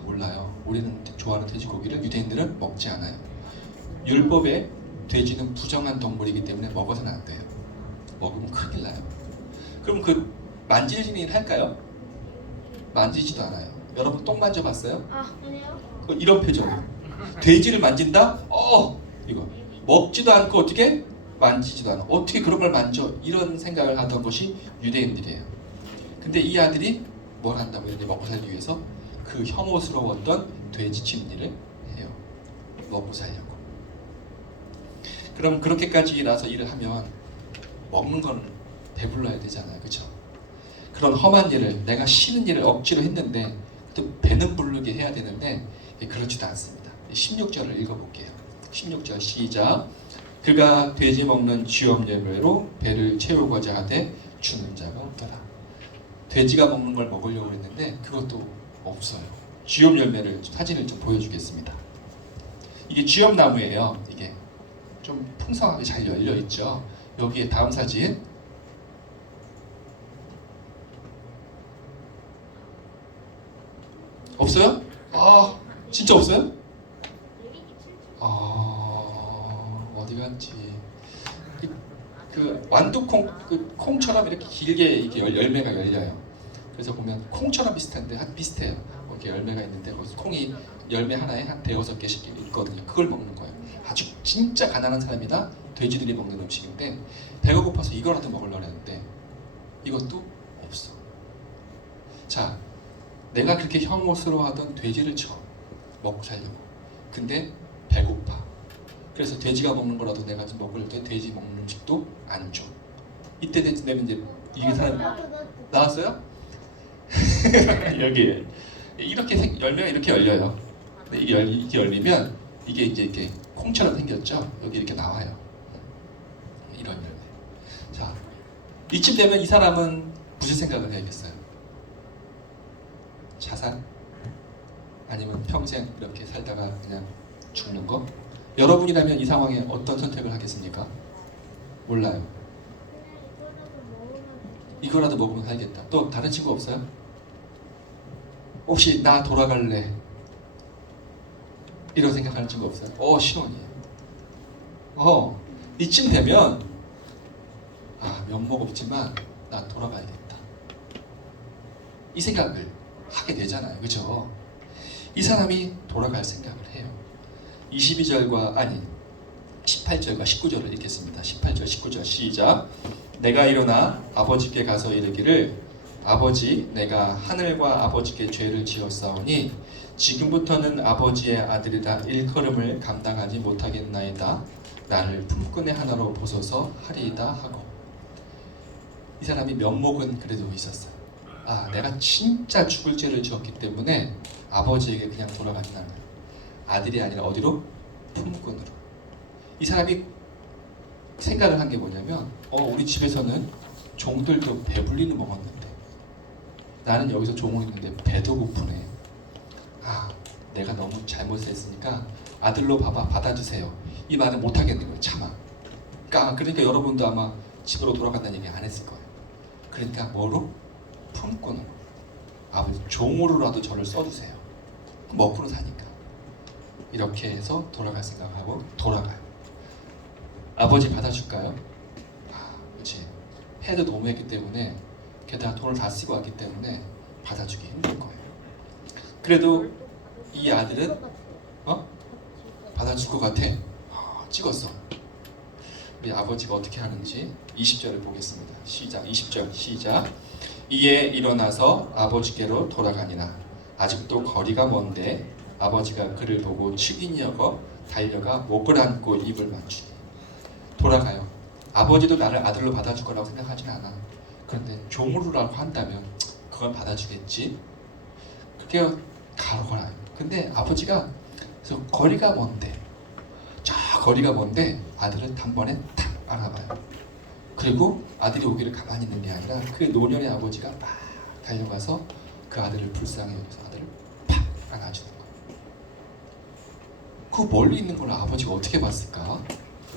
몰라요. 우리는 좋아하는 돼지고기를 유대인들은 먹지 않아요. 율법에 돼지는 부정한 동물이기 때문에 먹어서는 안 돼요. 먹으면 큰일 나요. 그럼 그 만지는 일 할까요? 만지지도 않아요. 여러분 똥 만져봤어요? 아니요. 이런 표정이에요. 돼지를 만진다? 이거 먹지도 않고 어떻게? 만지지도 않아. 어떻게 그런 걸 만져? 이런 생각을 하던 것이 유대인들이에요. 근데 이 아들이 뭘 한다고 해요? 먹고 살기 위해서 그 혐오스러웠던 돼지 치는 일을 해요. 먹고 살려고. 그럼 그렇게까지 일어나서 일을 하면 먹는 건 배불러야 되잖아요. 그렇죠? 그런 험한 일을, 내가 싫은 일을 억지로 했는데 또 배는 부르게 해야 되는데 그렇지도 않습니다. 16절을 읽어볼게요. 16절 시작. 그가 돼지 먹는 쥐업 열매로 배를 채우고자 하되 주는 자가 없더라. 돼지가 먹는 걸 먹으려고 했는데 그것도 없어요. 쥐업 열매를 사진을 좀 보여주겠습니다. 이게 쥐업 나무예요. 이게 좀 풍성하게 잘 열려 있죠. 여기에 다음 사진. 없어요? 진짜 없어요? 어디 갔지? 그 완두콩 그 콩처럼 이렇게 길게 이렇게 열매가 열려요. 그래서 보면 콩처럼 비슷한데 비슷해요. 이렇게 열매가 있는데 거기서 콩이 열매 하나에 한 5-6개씩 있거든요. 그걸 먹는 거예요. 아주 진짜 가난한 사람이나 돼지들이 먹는 음식인데 배가 고파서 이거라도 먹으려고 했는데 이것도 없어. 자, 내가 그렇게 혐오스러워하던 돼지를 쳐 먹고 살려고. 근데 배고파. 그래서 돼지가 먹는 거라도 내가 좀 먹을 때 돼지 먹는 음식도 안 줘. 이때 되면 이제 이게 사람 나왔어요? 여기 이렇게 열매가 이렇게 열려요. 근데 이게 열리면 이게 이제 이렇게 콩처럼 생겼죠. 여기 이렇게 나와요. 이런 열매. 자, 이쯤 되면 이 사람은 무슨 생각을 해야겠어요? 자살? 아니면 평생 이렇게 살다가 그냥 죽는 거? 여러분이라면 이 상황에 어떤 선택을 하겠습니까? 몰라요. 이거라도 먹으면 살겠다. 또 다른 친구 없어요? 혹시 나 돌아갈래? 이런 생각하는 친구 없어요? 신혼이에요. 이쯤 되면 면목 없지만 나 돌아가야겠다. 이 생각을 하게 되잖아요. 그죠? 이 사람이 돌아갈 생각을 해요. 18절과 19절을 읽겠습니다. 18절 19절 시작. 내가 일어나 아버지께 가서 이르기를 아버지 내가 하늘과 아버지께 죄를 지었사오니 지금부터는 아버지의 아들이라 일컬음을 감당하지 못하겠나이다. 나를 품꾼의 하나로 보소서 하리이다 하고. 이 사람이 면목은 그래도 있었어요. 아, 내가 진짜 죽을 죄를 지었기 때문에 아버지에게 그냥 돌아가진 않아요. 아들이 아니라 어디로? 품꾼으로. 이 사람이 생각을 한 게 뭐냐면 우리 집에서는 종들도 배불리는 먹었는데 나는 여기서 종을 있는데 배도 고프네. 아, 내가 너무 잘못했으니까 아들로 받아주세요. 이 말을 못 하겠는 거예요. 차마. 그러니까 여러분도 아마 집으로 돌아간다는 얘기 안 했을 거예요. 그러니까 뭐로? 품꾼으로. 아버지 종으로라도 저를 써주세요. 먹고는 사니까. 이렇게 해서 돌아갈 생각하고 돌아가요. 아버지 받아줄까요? 그렇지. 해도 너무 했기 때문에 게다가 돈을 다 쓰고 왔기 때문에 받아주기 힘들 거예요. 그래도 이 아들은 받아줄 것 같아. 찍었어. 우리 아버지가 어떻게 하는지 20절을 보겠습니다. 시작. 20절 시작. 이에 일어나서 아버지께로 돌아가니나 아직도 거리가 먼데 아버지가 그를 보고 측은히 여겨 달려가 목을 안고 입을 맞추니 돌아가요. 아버지도 나를 아들로 받아줄 거라고 생각하진 않아. 그런데 종으로라고 한다면 그건 받아주겠지. 그렇게 가거나요. 근데 아버지가 그래서 거리가 먼데 거리가 먼데 아들을 단번에 탁 안아봐요. 그리고 아들이 오기를 가만히 있는 게 아니라 그 노년의 아버지가 막 달려가서 그 아들을 불쌍히 여겨서 아들을 팍 안아주는 거예요. 그 멀리 있는 걸 아버지가 어떻게 봤을까?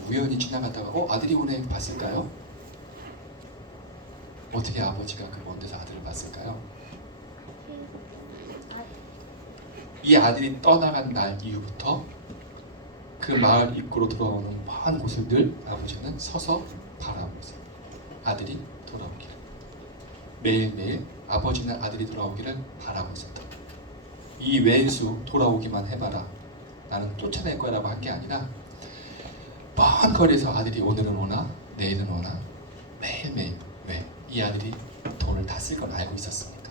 우연히 지나가다가 아들이 오네 봤을까요? 어떻게 아버지가 그 먼 데서 아들을 봤을까요? 이 아들이 떠나간 날 이후부터 그 마을 입구로 돌아오는 먼 곳을 늘 아버지는 서서 바라보고 있어요. 아들이 돌아오기를. 매일매일 아버지는 아들이 돌아오기를 바라고 있었다. 이 왼수 돌아오기만 해봐라. 나는 쫓아낼 거라고 한 게 아니라 먼 거리에서 아들이 오늘은 오나 내일은 오나 매일매일. 왜? 이 아들이 돈을 다 쓸 건 알고 있었으니까.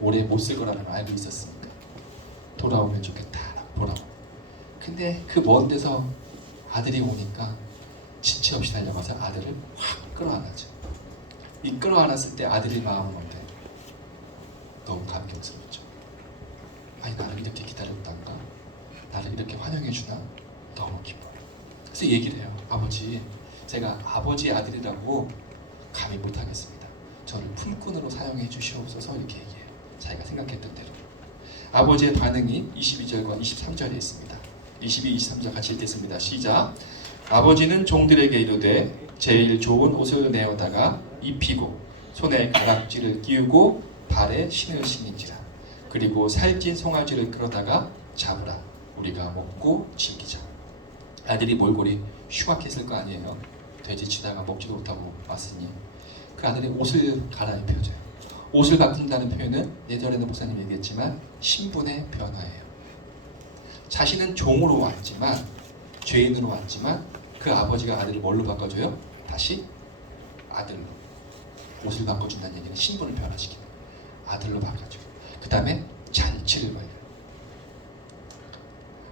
오래 못 쓸 거라는 걸 알고 있었으니까. 돌아오면 좋겠다라고 보라고. 근데 그 먼 데서 아들이 오니까 지체 없이 달려가서 아들을 확 끌어안았죠. 이 끌어안았을 때 아들의 마음은 어때? 너무 감격스럽죠. 아니 나를 이렇게 기다렸단가? 나를 이렇게 환영해주나? 너무 기뻐요. 그래서 얘기를 해요. 아버지, 제가 아버지의 아들이라고 감히 못하겠습니다. 저를 품꾼으로 사용해 주시옵소서. 이렇게 얘기해요. 자기가 생각했던 대로. 아버지의 반응이 22절과 23절에 있습니다. 22, 23절 같이 읽겠습니다. 시작. 아버지는 종들에게 이르되 제일 좋은 옷을 내어다가 입히고 손에 가락지를 끼우고 발에 신을 신인지라. 그리고 살찐 송아지를 끌어다가 잡으라. 우리가 먹고 즐기자. 아들이 몰골이 흉악했을 거 아니에요. 돼지치다가 먹지도 못하고 왔으니 그 아들이 옷을 갈아입혀줘요. 옷을 바꾼다는 표현은 예전에는 목사님이 얘기했지만 신분의 변화예요. 자신은 종으로 왔지만 죄인으로 왔지만 그 아버지가 아들을 뭘로 바꿔줘요? 다시 아들로. 옷을 바꿔준다는 얘기는 신분을 변화시키는 아들로 바꿔줘요. 그 다음에 잔치를 벌려요.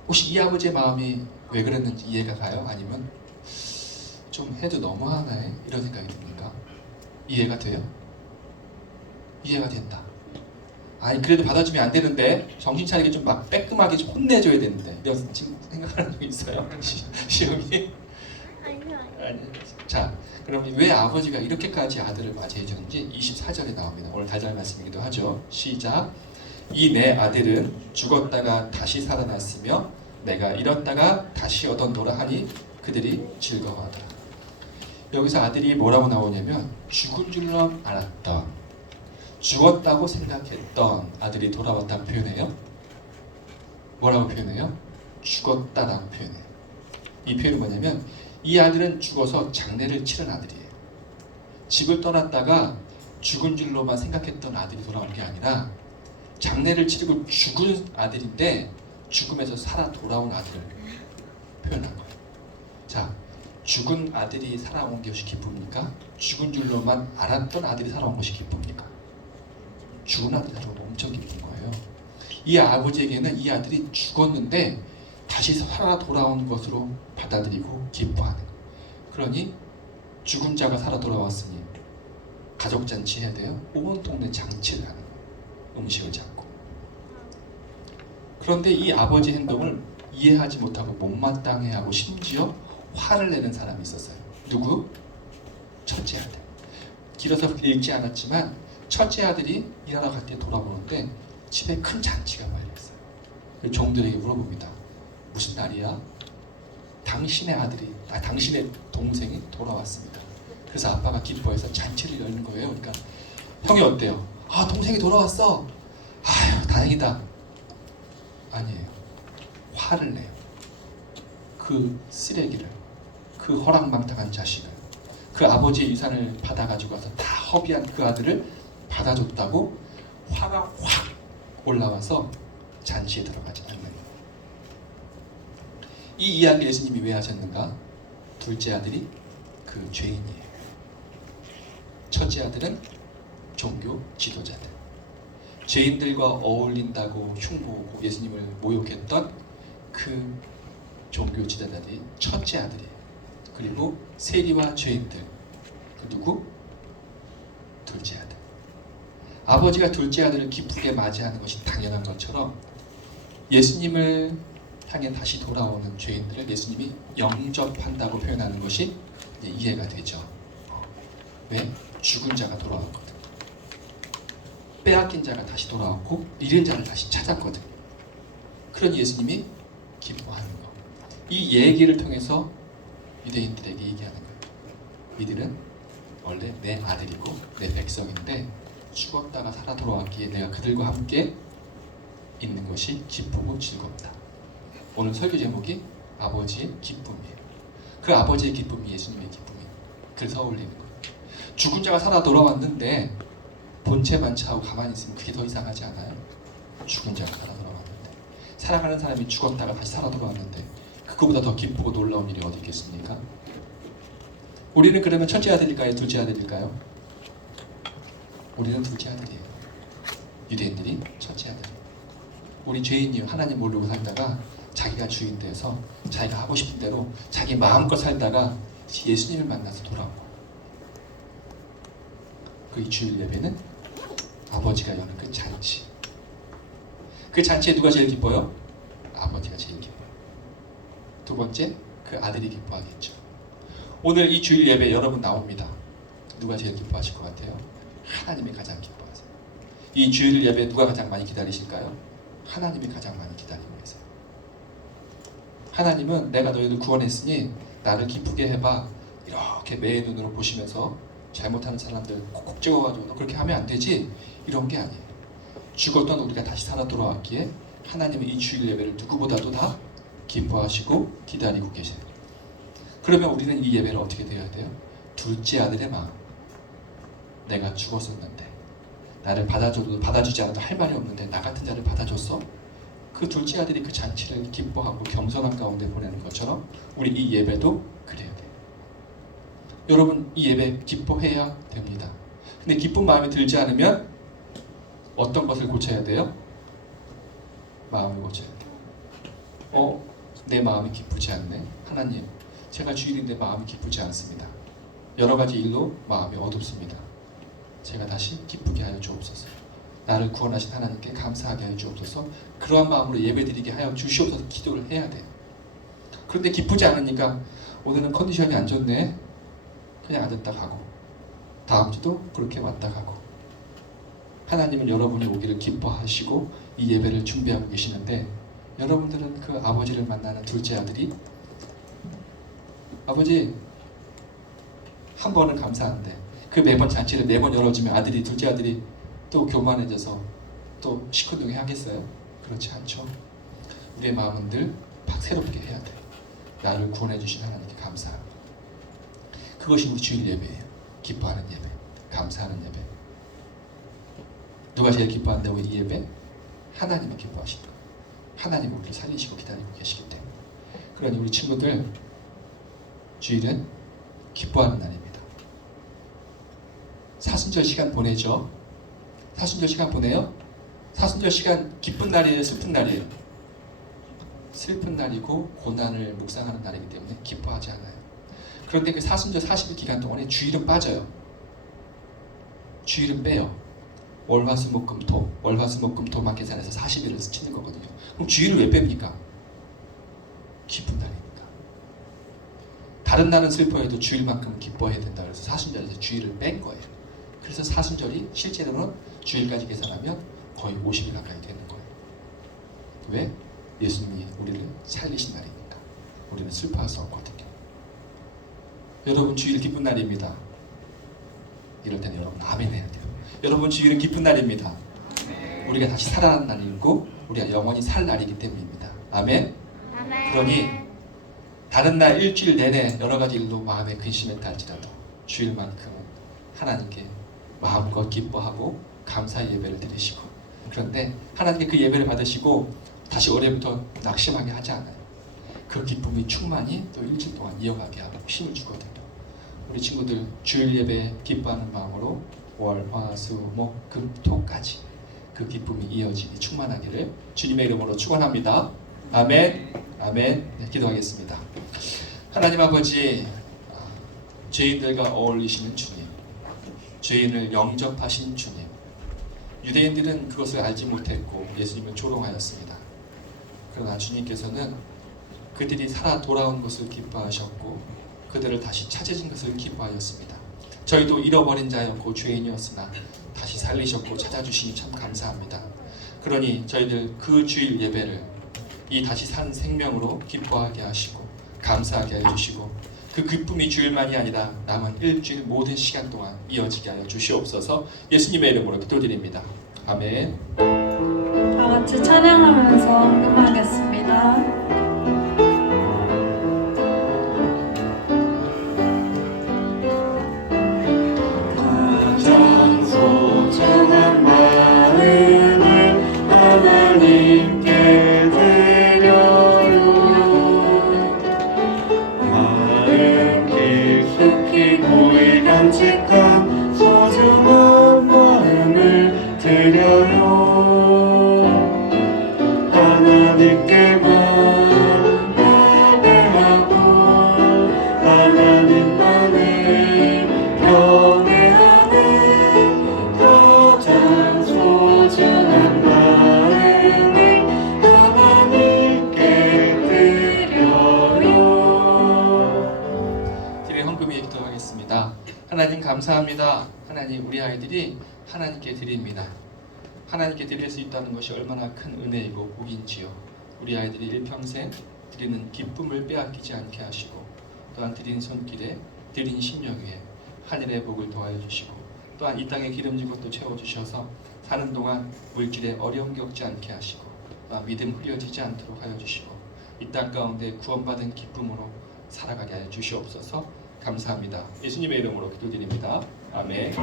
혹시 이 아버지의 마음이 왜 그랬는지 이해가 가요? 아니면 좀 해도 너무하네 이런 생각이 듭니까? 이해가 돼요? 이해가 된다. 아니 그래도 받아주면 안 되는데 정신 차리게 좀 막 빼끔하게 좀 혼내줘야 되는데 이런 지금 생각하는 적 있어요? 시험이? 아니. 자, 그럼 왜 아버지가 이렇게까지 아들을 맞이해 주는지 24절에 나옵니다. 오늘 달달 말씀이기도 하죠. 시작. 이 내 아들은 죽었다가 다시 살아났으며 내가 잃었다가 다시 얻었노라 하니 그들이 즐거워하더라. 여기서 아들이 뭐라고 나오냐면 죽은 줄로 알았던, 죽었다고 생각했던 아들이 돌아왔다고 표현해요. 뭐라고 표현해요? 죽었다라고 표현해요. 이 표현은 뭐냐면 이 아들은 죽어서 장례를 치른 아들이에요. 집을 떠났다가 죽은 줄로만 생각했던 아들이 돌아온 게 아니라 장례를 치르고 죽은 아들인데 죽음에서 살아 돌아온 아들을 표현한 거예요. 자, 죽은 아들이 살아온 것이 기쁩니까? 죽은 줄로만 알았던 아들이 살아온 것이 기쁩니까? 죽은 아들이 살아온 건 엄청 기쁜 거예요. 이 아버지에게는 이 아들이 죽었는데 다시 살아 돌아온 것으로 받아들이고 기뻐하는 거예요. 그러니 죽은 자가 살아 돌아왔으니 가족 잔치 해야 돼요. 온 동네 장치를 하는 거예요. 음식을 잡고. 그런데 이 아버지 행동을 이해하지 못하고 못마땅해하고 심지어 화를 내는 사람이 있었어요. 누구? 첫째 아들. 길어서 읽지 않았지만 첫째 아들이 일하러 갈 때 돌아오는데 집에 큰 잔치가 말렸어요. 종들에게 물어봅니다. 무슨 날이야? 당신의 당신의 동생이 돌아왔습니다. 그래서 아빠가 기뻐해서 잔치를 여는 거예요. 그러니까 형이 어때요? 아, 동생이 돌아왔어. 아휴, 다행이다. 아니에요. 화를 내요. 그 쓰레기를, 그 허랑방탕한 자식을, 그 아버지의 유산을 받아가지고 와서 다 허비한 그 아들을 받아줬다고 화가 확 올라와서 잔치에 들어가지 않는 거예요. 이 이야기 예수님이 왜 하셨는가? 둘째 아들이 그 죄인이에요. 첫째 아들은 종교 지도자들. 죄인들과 어울린다고 흉보고 예수님을 모욕했던 그 종교 지도자들이 첫째 아들이에요. 그리고 세리와 죄인들. 그 누구? 둘째 아들. 아버지가 둘째 아들을 기쁘게 맞이하는 것이 당연한 것처럼 예수님을 향해 다시 돌아오는 죄인들을 예수님이 영접한다고 표현하는 것이 이제 이해가 되죠. 왜? 죽은 자가 돌아왔거든. 빼앗긴 자가 다시 돌아왔고 잃은 자를 다시 찾았거든. 그런 예수님이 기뻐하는 거. 이 얘기를 통해서 유대인들에게 얘기하는 거예요. 이들은 원래 내 아들이고 내 백성인데 죽었다가 살아 돌아왔기에 내가 그들과 함께 있는 것이 기쁘고 즐겁다. 오늘 설교 제목이 아버지의 기쁨이에요. 그 아버지의 기쁨이 예수님의 기쁨이에요. 그래서 어울리는 거예요. 죽은 자가 살아 돌아왔는데 본체만 차고 가만히 있으면 그게 더 이상하지 않아요? 죽은 자가 살아 돌아왔는데, 살아가는 사람이 죽었다가 다시 살아 돌아왔는데 그거보다 더 기쁘고 놀라운 일이 어디 있겠습니까? 우리는 그러면 첫째 아들일까요? 둘째 아들일까요? 우리는 둘째 아들이에요. 유대인들이 첫째 아들. 우리 죄인이요, 하나님 모르고 살다가 자기가 주인 돼서 자기가 하고 싶은 대로 자기 마음껏 살다가 예수님을 만나서 돌아오고, 그 주일 예배는 아버지가 여는 그 잔치. 그 잔치에 누가 제일 기뻐요? 아버지가 제일 기뻐요. 두 번째, 그 아들이 기뻐하겠죠. 오늘 이 주일 예배 여러분 나옵니다. 누가 제일 기뻐하실 것 같아요? 하나님이 가장 기뻐하세요. 이 주일 예배 누가 가장 많이 기다리실까요? 하나님이 가장 많이 기다리고 계세요. 하나님은 내가 너희를 구원했으니 나를 기쁘게 해봐, 이렇게 매의 눈으로 보시면서 잘못하는 사람들 콕콕 찍어가지고 너 그렇게 하면 안 되지, 이런 게 아니에요. 죽었던 우리가 다시 살아 돌아왔기에 하나님은 이 주일 예배를 누구보다도 다 기뻐하시고 기다리고 계세요. 그러면 우리는 이 예배를 어떻게 드려야 돼요? 둘째 아들의 마음. 내가 죽었었는데 나를 받아줘도 받아주지 않아도 할 말이 없는데 나 같은 자를 받아줬어? 그 둘째 아들이 그 잔치를 기뻐하고 겸손한 가운데 보내는 것처럼 우리 이 예배도 그래야 돼요. 여러분, 이 예배 기뻐해야 됩니다. 근데 기쁜 마음이 들지 않으면 어떤 것을 고쳐야 돼요? 마음을 고쳐야 돼요. 내 마음이 기쁘지 않네. 하나님, 제가 주일인데 마음이 기쁘지 않습니다. 여러 가지 일로 마음이 어둡습니다. 제가 다시 기쁘게 하여 주옵소서. 나를 구원하신 하나님께 감사하게 하여 주옵소서. 그러한 마음으로 예배드리게 하여 주시옵소서 기도를 해야 돼요. 그런데 기쁘지 않으니까 오늘은 컨디션이 안 좋네, 그냥 앉았다 가고, 다음 주도 그렇게 왔다 가고. 하나님은 여러분이 오기를 기뻐하시고 이 예배를 준비하고 계시는데, 여러분들은 그 아버지를 만나는 둘째 아들이, 아버지 한 번은 감사한데 그 매번 잔치를 4번 열어주면 아들이, 둘째 아들이 또 교만해져서 또 시큰둥해 하겠어요? 그렇지 않죠. 우리의 마음은 늘 새롭게 해야 돼요. 나를 구원해 주신 하나님께 감사하고. 그것이 우리 주일 예배예요. 기뻐하는 예배, 감사하는 예배. 누가 제일 기뻐한다고? 이 예배? 하나님이 기뻐하시는 거예요. 하나님이 우리를 살리시고 기다리고 계시기 때문에. 그러니 우리 친구들, 주일은 기뻐하는 날입니다. 사순절 시간 보내죠. 사순절 시간 보내요. 사순절 시간 기쁜 날이에요, 슬픈 날이에요? 슬픈 날이고 고난을 묵상하는 날이기 때문에 기뻐하지 않아요. 그런데 그 사순절 40일 기간 동안에 주일은 빠져요. 주일은 빼요. 월화수목금토, 월화수목금토만 계산해서 40일을 치는 거거든요. 그럼 주일을 왜 뺍니까? 기쁜 날이니까. 다른 날은 슬퍼해도 주일만큼 기뻐해야 된다 그래서 사순절에서 주일을 뺀 거예요. 그래서 사순절이 실제로는 주일까지 계산하면 거의 50일 가까이 되는 거예요. 왜? 예수님이 우리를 살리신 날이니까. 우리는 슬퍼할 수 없거든요. 여러분 주일 기쁜 날입니다. 이럴 때는 여러분 아멘 해야 돼요. 여러분 주일은 기쁜 날입니다. 우리가 다시 살아나는 날이고 우리가 영원히 살 날이기 때문입니다. 아멘. 그러니 다른 날 일주일 내내 여러 가지 일로 마음에 근심했다 할지라도 주일만큼은 하나님께 마음껏 기뻐하고 감사의 예배를 드리시고, 그런데 하나님께 그 예배를 받으시고 다시 올해부터 낙심하게 하지 않아요. 그 기쁨이 충만히 또 일주일 동안 이어가게 하고 힘을 주거든요. 우리 친구들 주일 예배 기뻐하는 마음으로 월, 화, 수, 목, 금, 토까지 그 기쁨이 이어지기 충만하기를 주님의 이름으로 축원합니다. 아멘. 아멘. 네, 기도하겠습니다. 하나님 아버지, 죄인들과 어울리시는 주님, 죄인을 영접하신 주님, 유대인들은 그것을 알지 못했고 예수님을 조롱하였습니다. 그러나 주님께서는 그들이 살아 돌아온 것을 기뻐하셨고 그들을 다시 찾으신 것을 기뻐하였습니다. 저희도 잃어버린 자였고 죄인이었으나 다시 살리셨고 찾아주시니 참 감사합니다. 그러니 저희들 그 주일 예배를 이 다시 산 생명으로 기뻐하게 하시고 감사하게 해주시고 그 기쁨이 주일만이 아니라 남은 일주일 모든 시간 동안 이어지게 하여 주시옵소서. 예수님의 이름으로 기도드립니다. 아멘. 다 같이 찬양하면서 끝나겠습니다. 가장 소중한 마음을 하나님께 드려요. 마음 깊숙이 고이 간직한 소중한 마음을 드려요. 하나님께만 예배하고 하나님만을 경외하는 가장 소중한 마음을 하나님께 드려요. 드린 헌금 위에 기도하겠습니다. 하나님 감사합니다. 하나님 우리 아이들이 하나님께 드립니다. 하나님께 드릴 수 있다는 것이 얼마나 큰 은혜이고 복인지요. 우리 아이들이 일평생 드리는 기쁨을 빼앗기지 않게 하시고 또한 드린 손길에 드린 심령 위에 하늘의 복을 더하여 주시고 또한 이 땅에 기름진 것도 채워주셔서 사는 동안 물질에 어려움 겪지 않게 하시고 또한 믿음 흐려지지 않도록 하여 주시고 이 땅 가운데 구원받은 기쁨으로 살아가게 하여 주시옵소서. 감사합니다. 예수님의 이름으로 기도드립니다. 아멘.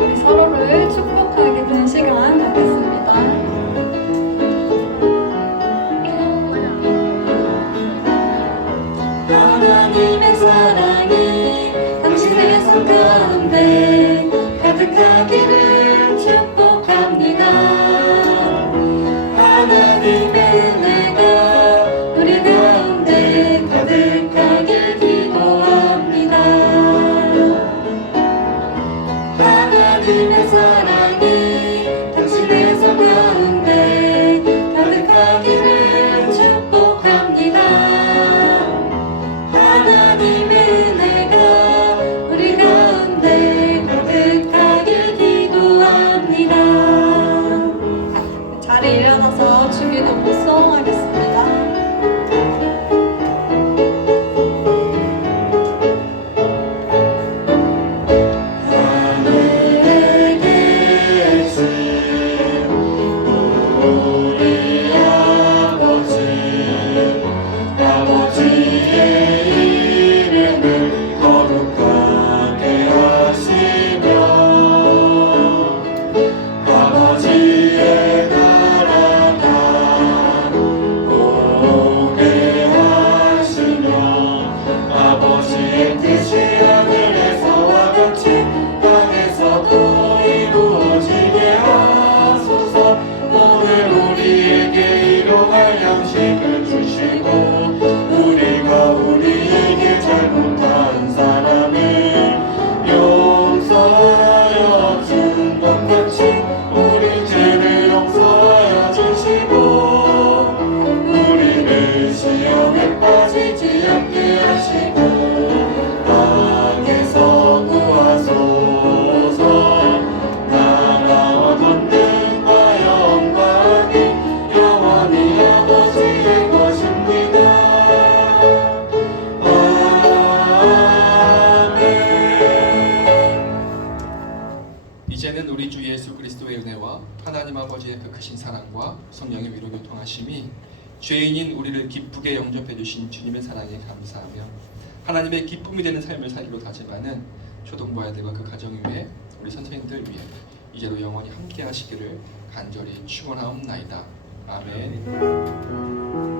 우리 서로를 축복하게 된 시간 갖겠습니다. 하나님의 사랑이 당신의 손 가운데 가득하기를 축복합니다. 하나님의 은혜가 우리 가운데 가득하길 기도합니다. 하나님의 사랑이 하나님 아버지의 그 크신 사랑과 성령의 위로 교통하심이 죄인인 우리를 기쁘게 영접해 주신 주님의 사랑에 감사하며 하나님의 기쁨이 되는 삶을 살기로 다짐하는 초등부 아이들과 그 가정 위에 우리 선생님들 위해 이제로 영원히 함께 하시기를 간절히 축원하옵나이다. 아멘.